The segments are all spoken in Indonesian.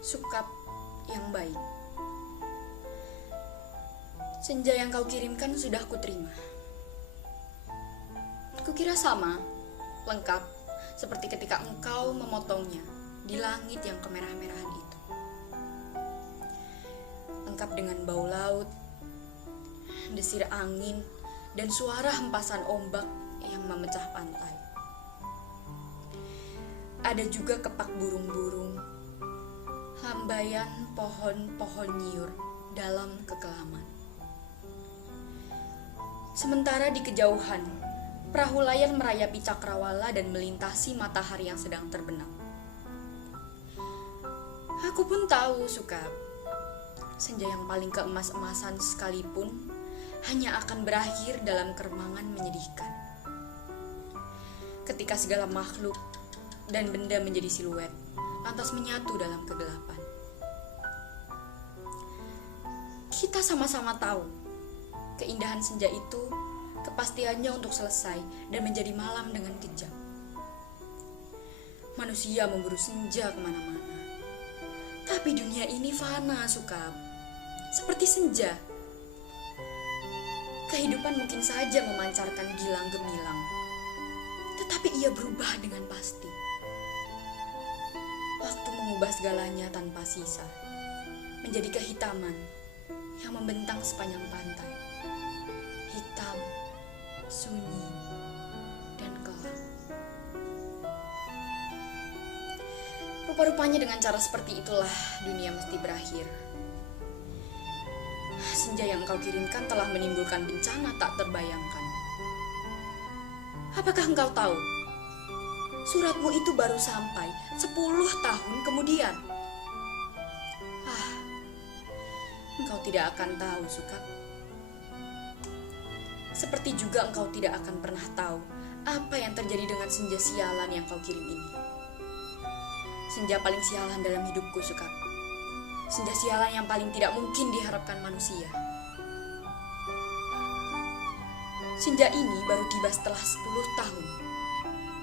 Sukap yang baik. Senja yang kau kirimkan sudah kuterima. Kukira sama, lengkap, seperti ketika engkau memotongnya di langit yang kemerah-merahan itu. Lengkap dengan bau laut, desir angin, dan suara hempasan ombak yang memecah pantai. Ada juga kepak burung-burung, lambaian pohon-pohon nyiur dalam kekelaman. Sementara di kejauhan, perahu layar merayapi cakrawala dan melintasi matahari yang sedang terbenam. Aku pun tahu, Sukap, senja yang paling keemas-emasan sekalipun hanya akan berakhir dalam keremangan menyedihkan. Ketika segala makhluk dan benda menjadi siluet, lantas menyatu dalam kegelapan. Kita sama-sama tahu, keindahan senja itu kepastiannya untuk selesai dan menjadi malam dengan kejam. Manusia memburu senja kemana-mana. Tapi dunia ini fana, Sukap. Seperti senja. Kehidupan mungkin saja memancarkan gilang gemilang, tetapi ia berubah dengan pasti. Waktu mengubah segalanya tanpa sisa, menjadi kehitaman yang membentang sepanjang pantai. Hitam, sunyi, dan kelam. Rupa-rupanya dengan cara seperti itulah dunia mesti berakhir. Senja yang engkau kirimkan telah menimbulkan bencana tak terbayangkan. Apakah engkau tahu? Suratmu itu baru sampai 10 tahun kemudian. Engkau tidak akan tahu, Sukap. Seperti juga engkau tidak akan pernah tahu apa yang terjadi dengan senja sialan yang kau kirim ini. Senja paling sialan dalam hidupku, Sukap. Senja sialan yang paling tidak mungkin diharapkan manusia. Senja ini baru tiba setelah 10 tahun.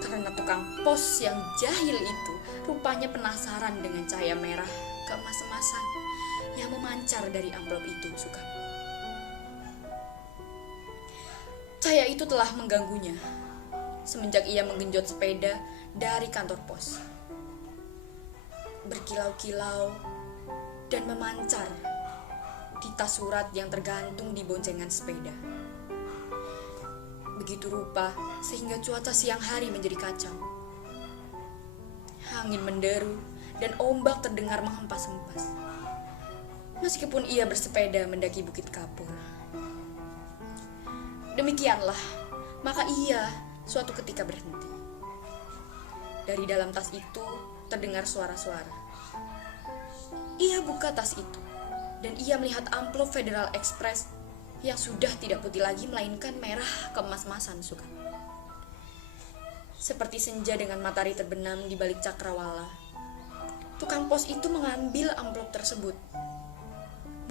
Karena tukang pos yang jahil itu rupanya penasaran dengan cahaya merah keemas-emasan yang memancar dari amplop itu, Sukap. Cahaya itu telah mengganggunya semenjak ia menggenjot sepeda dari kantor pos. Berkilau-kilau dan memancar di tas surat yang tergantung di boncengan sepeda. Begitu rupa sehingga cuaca siang hari menjadi kacau. Angin menderu dan ombak terdengar menghempas-hempas. Meskipun ia bersepeda mendaki Bukit Kapur. Demikianlah, maka ia suatu ketika berhenti. Dari dalam tas itu terdengar suara-suara. Ia buka tas itu dan ia melihat amplop Federal Express yang sudah tidak putih lagi melainkan merah keemas-emasan, Sukap. Seperti senja dengan matahari terbenam di balik cakrawala, tukang pos itu mengambil amplop tersebut.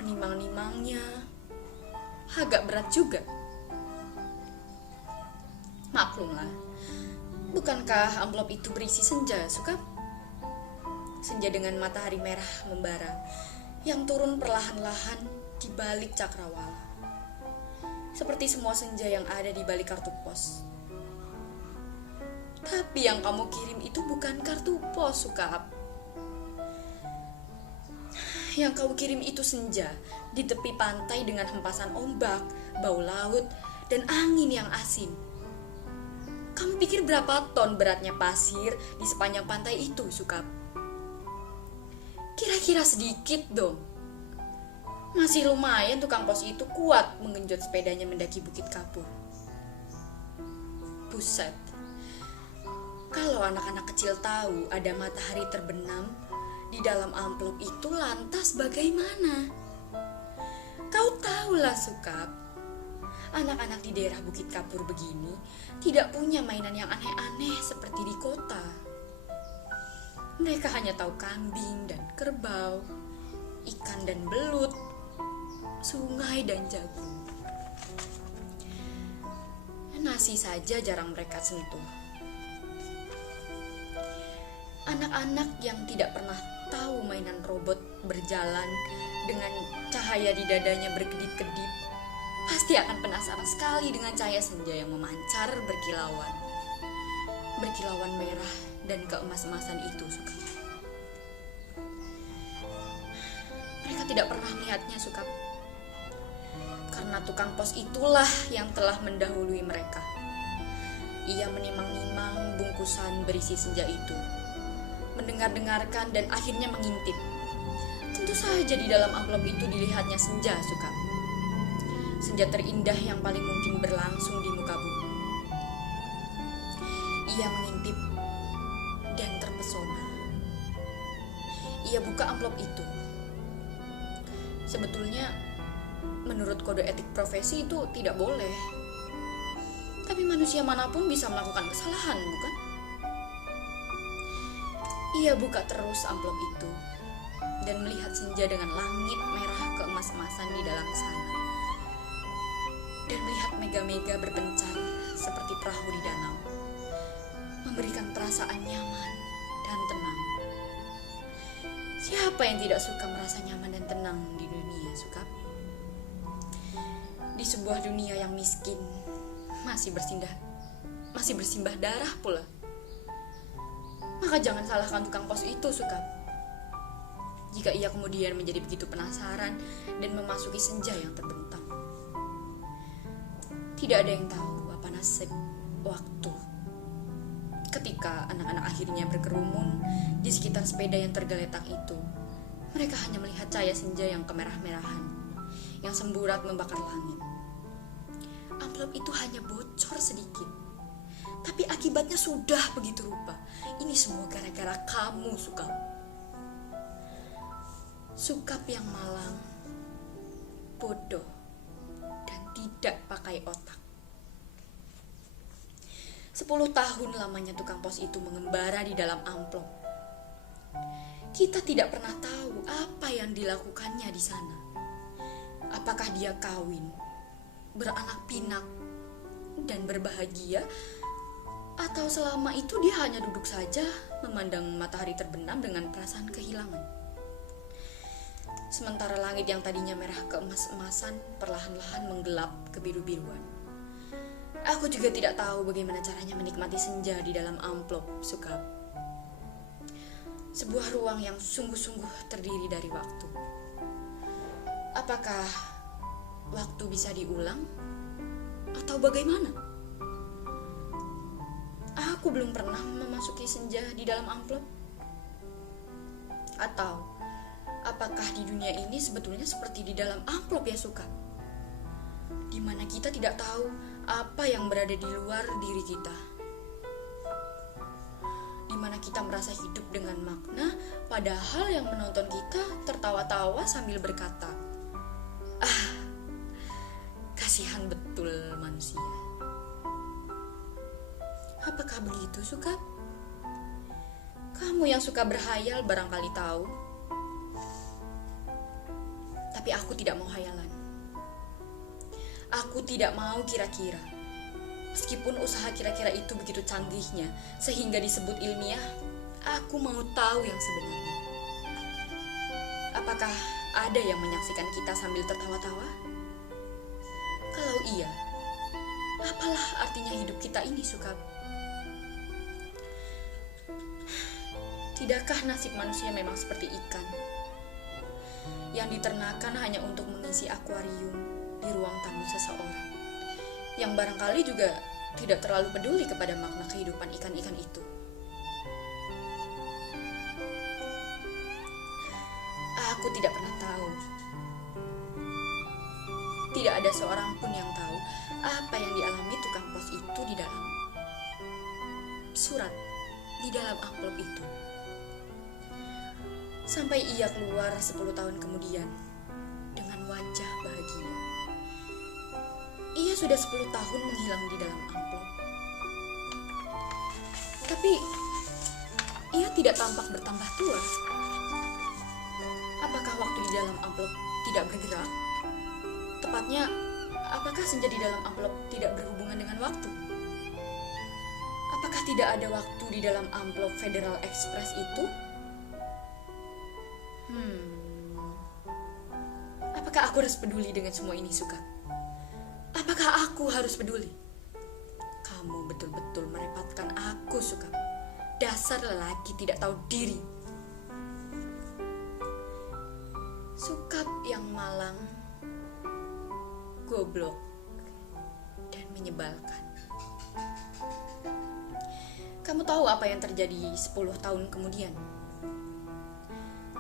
Menimang-nimangnya agak berat juga. Maklumlah, bukankah amplop itu berisi senja, Sukap? Senja dengan matahari merah membara yang turun perlahan-lahan di balik cakrawala. Seperti semua senja yang ada di balik kartu pos. Tapi yang kamu kirim itu bukan kartu pos, Sukap. Yang kau kirim itu senja di tepi pantai dengan hempasan ombak, bau laut, dan angin yang asin. Kamu pikir berapa ton beratnya pasir di sepanjang pantai itu, Sukap? Kira-kira sedikit dong. Masih lumayan tukang pos itu kuat menggenjot sepedanya mendaki Bukit Kapur. Buset. Kalau anak-anak kecil tahu ada matahari terbenam di dalam amplop itu, lantas bagaimana? Kau tahulah, Sukap, anak-anak di daerah Bukit Kapur begini tidak punya mainan yang aneh-aneh seperti di kota. Mereka hanya tahu kambing dan kerbau, ikan dan belut, sungai dan jagung. Nasi saja jarang mereka sentuh. Anak-anak yang tidak pernah tahu mainan robot berjalan dengan cahaya di dadanya berkedip-kedip pasti akan penasaran sekali dengan cahaya senja yang memancar berkilauan. Berkilauan merah dan keemas-emasan itu, Sukap. Mereka tidak pernah melihatnya, Sukap. Karena tukang pos itulah yang telah mendahului mereka. Ia menimang-nimang bungkusan berisi senja itu, mendengar-dengarkan dan akhirnya mengintip. Tentu saja di dalam amplop itu dilihatnya senja, Sukap. Senja terindah yang paling mungkin berlangsung di muka bumi. Ia mengintip dan terpesona. Ia buka amplop itu. Sebetulnya menurut kode etik profesi itu tidak boleh. Tapi manusia manapun bisa melakukan kesalahan, bukan? Ia buka terus amplop itu dan melihat senja dengan langit merah keemas-emasan di dalam sana. Dan melihat mega-mega berpencar seperti perahu di danau, memberikan perasaan nyaman dan tenang. Siapa yang tidak suka merasa nyaman dan tenang di dunia, Sukap? Di sebuah dunia yang miskin, masih bersimbah darah pula. Maka jangan salahkan tukang pos itu, Sukap. Jika ia kemudian menjadi begitu penasaran dan memasuki senja yang terbentang. Tidak ada yang tahu apa nasib waktu ketika anak-anak akhirnya berkerumun di sekitar sepeda yang tergeletak itu. Mereka hanya melihat cahaya senja yang kemerah-merahan, yang semburat membakar langit. Amplop itu hanya bocor sedikit, tapi akibatnya sudah begitu rupa. Ini semua gara-gara kamu, Sukap. Sukap yang malang, bodoh, dan tidak pakai otak. 10 tahun lamanya tukang pos itu mengembara di dalam amplop. Kita tidak pernah tahu apa yang dilakukannya di sana. Apakah dia kawin, beranak pinak, dan berbahagia, atau selama itu dia hanya duduk saja memandang matahari terbenam dengan perasaan kehilangan. Sementara langit yang tadinya merah keemas-emasan perlahan-lahan menggelap kebiru-biruan. Aku juga tidak tahu bagaimana caranya menikmati senja di dalam amplop, Sukap. Sebuah ruang yang sungguh-sungguh terdiri dari waktu. Apakah waktu bisa diulang? Atau bagaimana? Aku belum pernah memasuki senja di dalam amplop. Atau apakah di dunia ini sebetulnya seperti di dalam amplop ya, Sukap? Di mana kita tidak tahu apa yang berada di luar diri kita. Di mana kita merasa hidup dengan makna, padahal yang menonton kita tertawa-tawa sambil berkata, "Ah, kasihan betul manusia." Apakah begitu, Sukap? Kamu yang suka berhayal barangkali tahu. Tapi aku tidak mau hayalan. Aku tidak mau kira-kira. Meskipun usaha kira-kira itu begitu canggihnya sehingga disebut ilmiah, aku mau tahu yang sebenarnya. Apakah ada yang menyaksikan kita sambil tertawa-tawa? Kalau iya, apalah artinya hidup kita ini, Sukap? Tidakkah nasib manusia memang seperti ikan yang diternakan hanya untuk mengisi akuarium di ruang tamu seseorang, yang barangkali juga tidak terlalu peduli kepada makna kehidupan ikan-ikan itu? Aku tidak pernah tahu. Tidak ada seorang pun yang tahu apa yang dialami tukang pos itu di dalam surat, di dalam amplop itu. Sampai ia keluar 10 tahun kemudian dengan wajah bahagia. Ia sudah 10 tahun menghilang di dalam amplop. Tapi ia tidak tampak bertambah tua. Apakah waktu di dalam amplop tidak bergerak? Tepatnya, apakah senja di dalam amplop tidak berhubungan dengan waktu? Apakah Apakah tidak ada waktu di dalam amplop Federal Express itu? Apakah aku harus peduli dengan semua ini, Suka? Apakah aku harus peduli? Kamu betul-betul merepotkan aku, Suka. Dasar lelaki tidak tahu diri. Sukap yang malang, goblok, dan menyebalkan. Kamu tahu apa yang terjadi 10 tahun kemudian?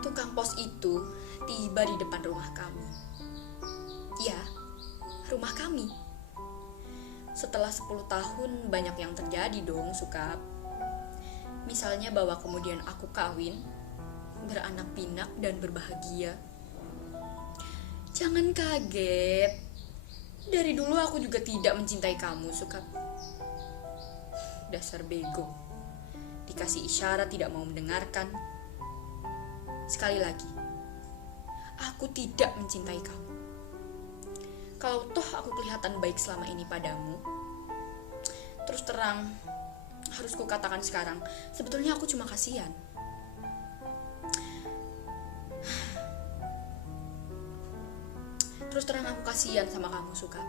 Tukang pos itu tiba di depan rumah kami. Ya, rumah kami. Setelah 10 tahun banyak yang terjadi dong, Sukap. Misalnya bahwa kemudian aku kawin, beranak pinak dan berbahagia. Jangan kaget. Dari dulu aku juga tidak mencintai kamu, Sukap. Dasar bego. Dikasih isyarat tidak mau mendengarkan. Sekali lagi, aku tidak mencintai kamu. Kalau toh aku kelihatan baik selama ini padamu, terus terang, harus kukatakan sekarang, sebetulnya aku cuma kasihan. Terus terang aku kasihan sama kamu, Suka.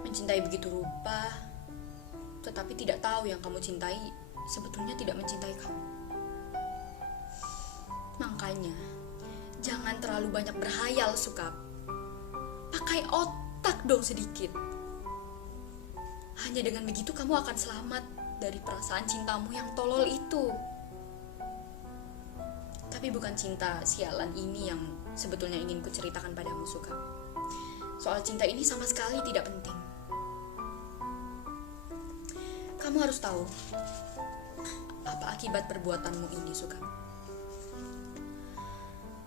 Mencintai begitu rupa, tetapi tidak tahu yang kamu cintai sebetulnya tidak mencintai kamu. Makanya, jangan terlalu banyak berhayal, Suka. Pakai otak dong sedikit. Hanya dengan begitu kamu akan selamat dari perasaan cintamu yang tolol itu. Tapi bukan cinta sialan ini yang sebetulnya ingin kuceritakan padamu, Suka. Soal cinta ini sama sekali tidak penting. Kamu harus tahu apa akibat perbuatanmu ini, Suka.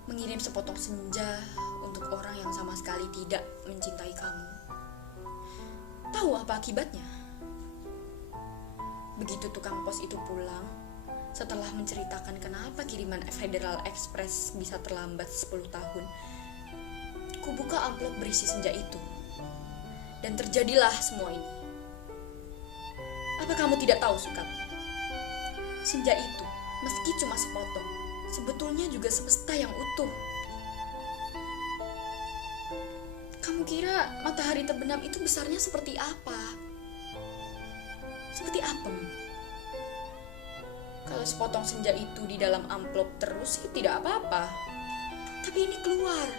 Mengirim sepotong senja untuk orang yang sama sekali tidak mencintai kamu. Tahu apa akibatnya? Begitu tukang pos itu pulang, setelah menceritakan kenapa kiriman Federal Express bisa terlambat 10 tahun, kubuka amplop berisi senja itu. Dan terjadilah semua ini. Apa kamu tidak tahu, Sukat? Senja itu, meski cuma sepotong, sebetulnya juga semesta yang utuh. Kamu kira matahari terbenam itu besarnya seperti apa? Seperti apem. Kalau sepotong senja itu di dalam amplop terus sih tidak apa-apa. Tapi ini keluar.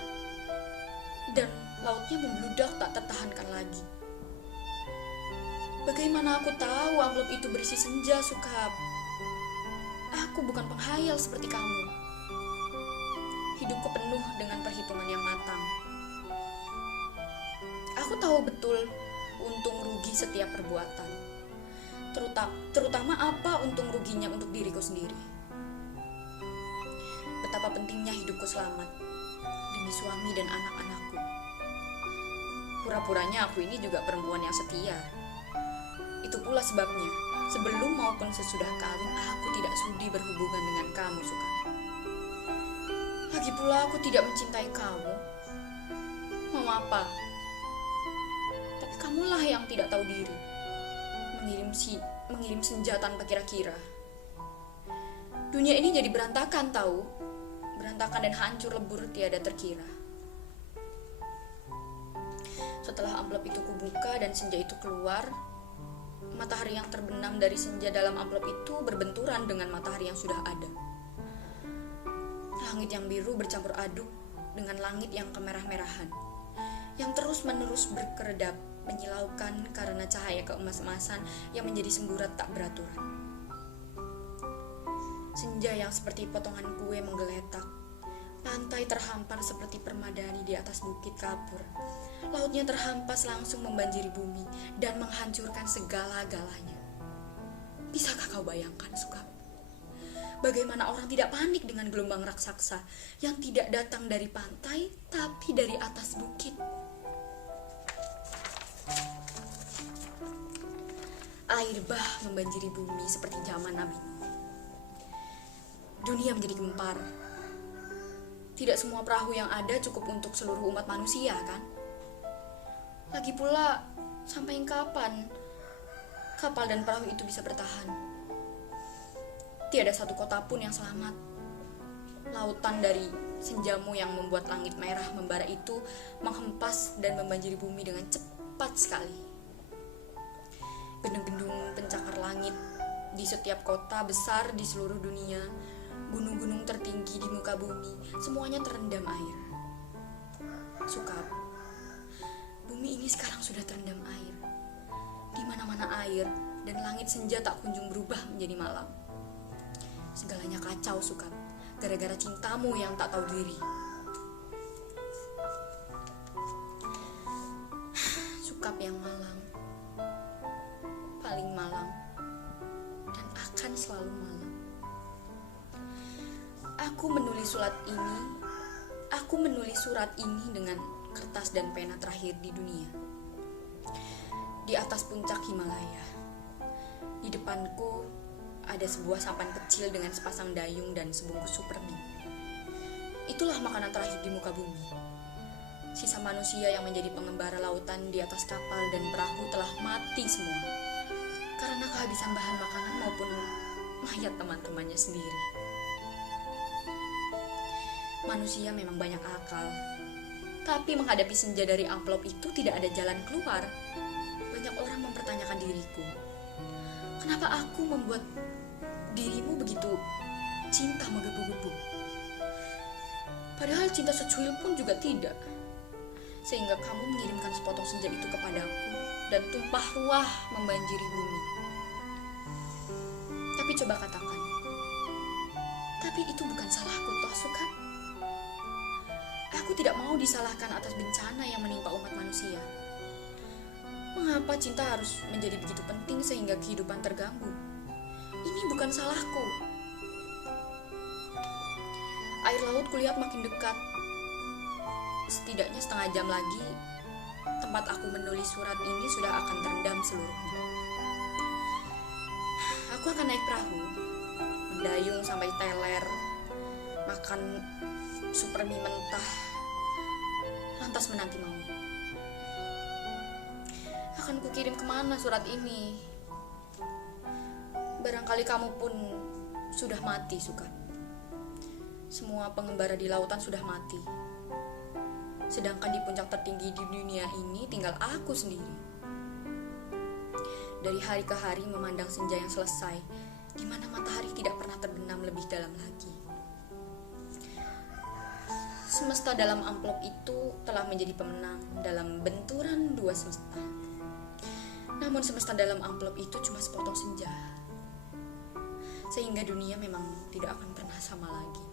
Dan lautnya membludak tak tertahankan lagi. Bagaimana aku tahu amplop itu berisi senja, Sukap? Aku bukan penghayal seperti kamu. Hidupku penuh dengan perhitungan yang matang. Aku tahu betul untung rugi setiap perbuatan. Terutama apa untung ruginya untuk diriku sendiri. Betapa pentingnya hidupku selamat demi suami dan anak-anakku. Pura-puranya aku ini juga perempuan yang setia. Itu pula sebabnya, sebelum maupun sesudah kawin, aku tidak sudi berhubungan dengan kamu, Suka. Lagi pula aku tidak mencintai kamu. Mau apa? Tapi kamulah yang tidak tahu diri. Mengirim senja tanpa kira-kira. Dunia ini jadi berantakan, tahu? Berantakan dan hancur lebur tiada terkira. Setelah amplop itu kubuka dan senja itu keluar, matahari yang terbenam dari senja dalam amplop itu berbenturan dengan matahari yang sudah ada. Langit yang biru bercampur aduk dengan langit yang kemerah-merahan, yang terus-menerus berkeredap, menyilaukan karena cahaya keemas-emasan yang menjadi semburat tak beraturan. Senja yang seperti potongan kue menggeletak, pantai terhampar seperti permadani di atas bukit kapur, lautnya terhampas langsung membanjiri bumi dan menghancurkan segala-galanya. Bisakah kau bayangkan, Suka? Bagaimana orang tidak panik dengan gelombang raksasa yang tidak datang dari pantai tapi dari atas bukit? Air bah membanjiri bumi seperti zaman Nabi Nuh. Dunia menjadi gempar. Tidak semua perahu yang ada cukup untuk seluruh umat manusia, kan? Lagi pula, sampai kapan kapal dan perahu itu bisa bertahan. Tiada satu kota pun yang selamat. Lautan dari senjamu yang membuat langit merah membara itu menghempas dan membanjiri bumi dengan cepat sekali. Gedung-gedung pencakar langit di setiap kota besar di seluruh dunia, gunung-gunung tertinggi di muka bumi, semuanya terendam air. Sukap, bumi ini sekarang sudah terendam air. Di mana-mana air dan langit senja tak kunjung berubah menjadi malam. Segalanya kacau, Sukap, gara-gara cintamu yang tak tahu diri. Sukap yang malang, paling malang, dan akan selalu malang. Aku menulis surat ini dengan kertas dan pena terakhir di dunia. Di atas puncak Himalaya, di depanku ada sebuah sampan kecil dengan sepasang dayung dan sebungkus supermi. Itulah makanan terakhir di muka bumi. Sisa manusia yang menjadi pengembara lautan di atas kapal dan perahu telah mati semua karena kehabisan bahan makanan maupun mayat teman-temannya sendiri. Manusia memang banyak akal, tapi menghadapi senja dari amplop itu tidak ada jalan keluar. Banyak orang mempertanyakan diriku. Kenapa aku membuat dirimu begitu cinta menggebu-gebu? Padahal cinta secuil pun juga tidak. Sehingga kamu mengirimkan sepotong senja itu kepadaku dan tumpah ruah membanjiri bumi. Tapi coba katakan, tapi itu bukan salahku toh, Sukap. Aku tidak mau disalahkan atas bencana yang menimpa umat manusia. Mengapa cinta harus menjadi begitu penting sehingga kehidupan terganggu? Ini bukan salahku. Air laut kulihat makin dekat. Setidaknya setengah jam lagi, tempat aku menulis surat ini sudah akan terendam seluruhnya. Aku akan naik perahu, mendayung sampai teler, makan supermi mentah, lantas menanti maut. Akan kukirim kemana surat ini? Barangkali kamu pun sudah mati, Sukap. Semua pengembara di lautan sudah mati. Sedangkan di puncak tertinggi di dunia ini tinggal aku sendiri. Dari hari ke hari memandang senja yang selesai, di mana matahari tidak pernah terbenam lebih dalam lagi. Semesta dalam amplop itu telah menjadi pemenang dalam benturan dua semesta. Namun semesta dalam amplop itu cuma sepotong senja. Sehingga dunia memang tidak akan pernah sama lagi.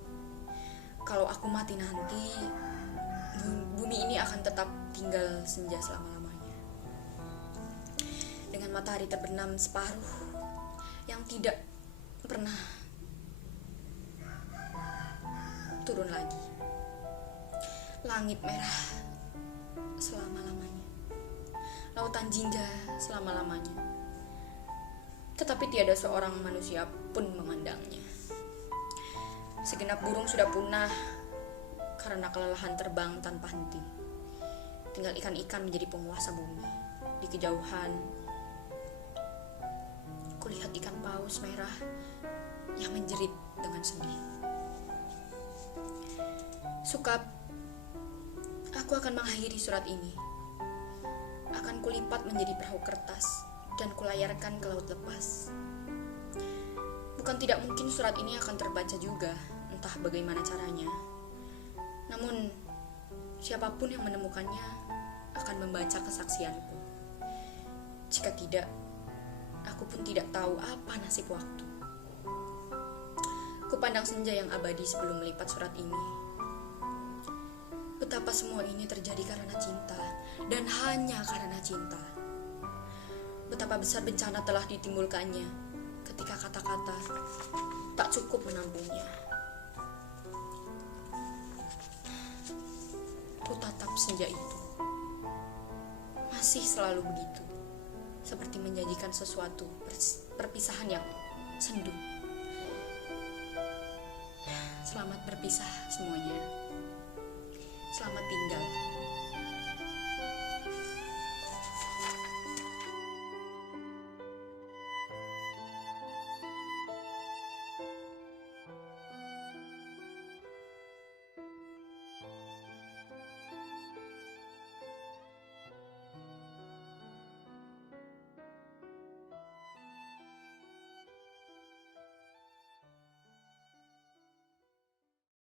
Kalau aku mati nanti, bumi ini akan tetap tinggal senja selama-lamanya. Dengan matahari terbenam separuh yang tidak pernah turun lagi. Langit merah selama-lamanya. Lautan jingga selama-lamanya. Tetapi tiada seorang manusia pun memandangnya. Segenap burung sudah punah karena kelelahan terbang tanpa henti. Tinggal ikan-ikan menjadi penguasa bumi. Di kejauhan, kulihat ikan paus merah yang menjerit dengan sedih. Sukap, aku akan mengakhiri surat ini. Akan kulipat menjadi perahu kertas dan kulayarkan ke laut lepas. Bukan tidak mungkin surat ini akan terbaca juga, entah bagaimana caranya. Namun, siapapun yang menemukannya akan membaca kesaksianku. Jika tidak, aku pun tidak tahu apa nasib waktu. Kupandang senja yang abadi sebelum melipat surat ini. Betapa semua ini terjadi karena cinta, dan hanya karena cinta. Betapa besar bencana telah ditimbulkannya ketika kata-kata tak cukup menampungnya. Kutatap senja itu. Masih selalu begitu. Seperti menjanjikan sesuatu perpisahan yang sendu. Selamat berpisah semuanya. Selamat tinggal.